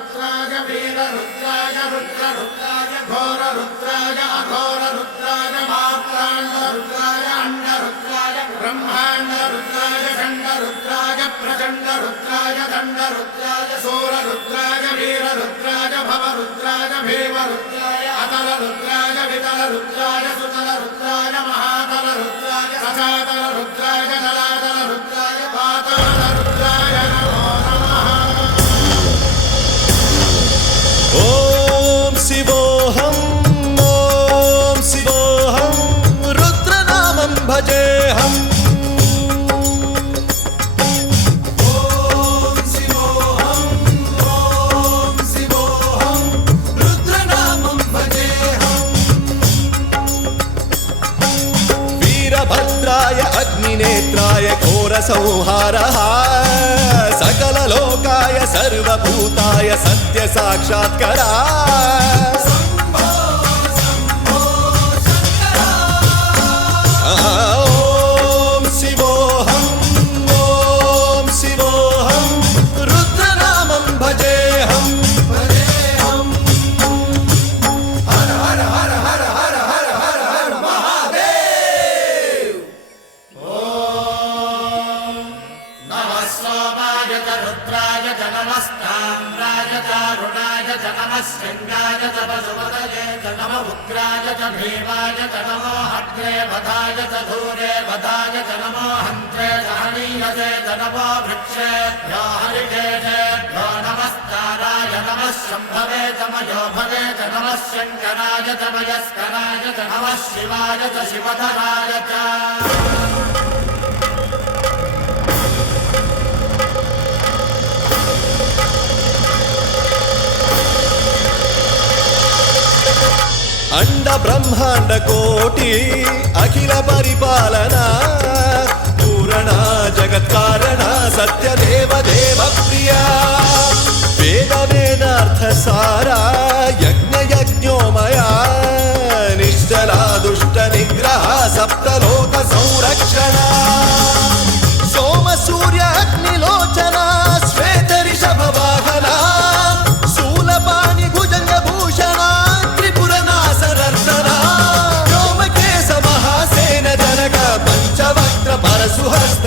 रुद्राय वीर रुद्राय रुद्र रुद्राय घोर रुद्राय अघोर रुद्राय मात्रांड रुद्राय अंड रुद्राय ब्रह्मांड रुद्राय खंड रुद्राय प्रचंड रुद्राय दंड रुद्राय सूर रुद्राय वीर रुद्राय भव रुद्राय भीम रुद्राय अतल रुद्राय वितल रुद्राय सुतल रुद्राय महातल रुद्राय सचातल रुद्राय जलातल रुद्राय पाताल रुद्राय नमो नमः। ओम शिवोऽहं रुद्रनामं भजेऽहम्। वीरभद्राय अग्निनेत्राय घोरसंहारः सकललोकाय सर्वभूताय सत्यसाक्षात्करा। ॐ शिवोऽहं रुद्रनामं भजेऽहम्। हर हर हर हर हर हर हर हर महादेव। नमः सोमाय च रुद्राय च नमस्ताम्राय च अरुणाय च नमः शृङ्गाय च पशुपतये च नमः उग्राय च भीमाय च नमो हग्रे वधाय च धूरे वधाय च नमो हन्त्रे च हनीयसे च नमो वृक्षेभ्यो हरिकेशेभ्यो नमस्काराय नमः शम्भवे च मयोभवे च नमः शङ्कराय च मयस्कराय च नमः शिवाय च शिवधराय च। अंड ब्रह्मांड कोटि अखिल परिपालना पूरणा जगत्कारणा सत्यदेव देव प्रिया वेद वेदार्थ सारा यज्ञ यज्ञोमया निश्चला दुष्ट निग्रह सप्तलोक संरक्षणा सोम सूर्य अग्निलोचना श्वेत ऋषभ वाहना शूलपाणि भुजंग भूषणा व्योमकेश महासेन जनक पंचवक्त्र परशुहस्त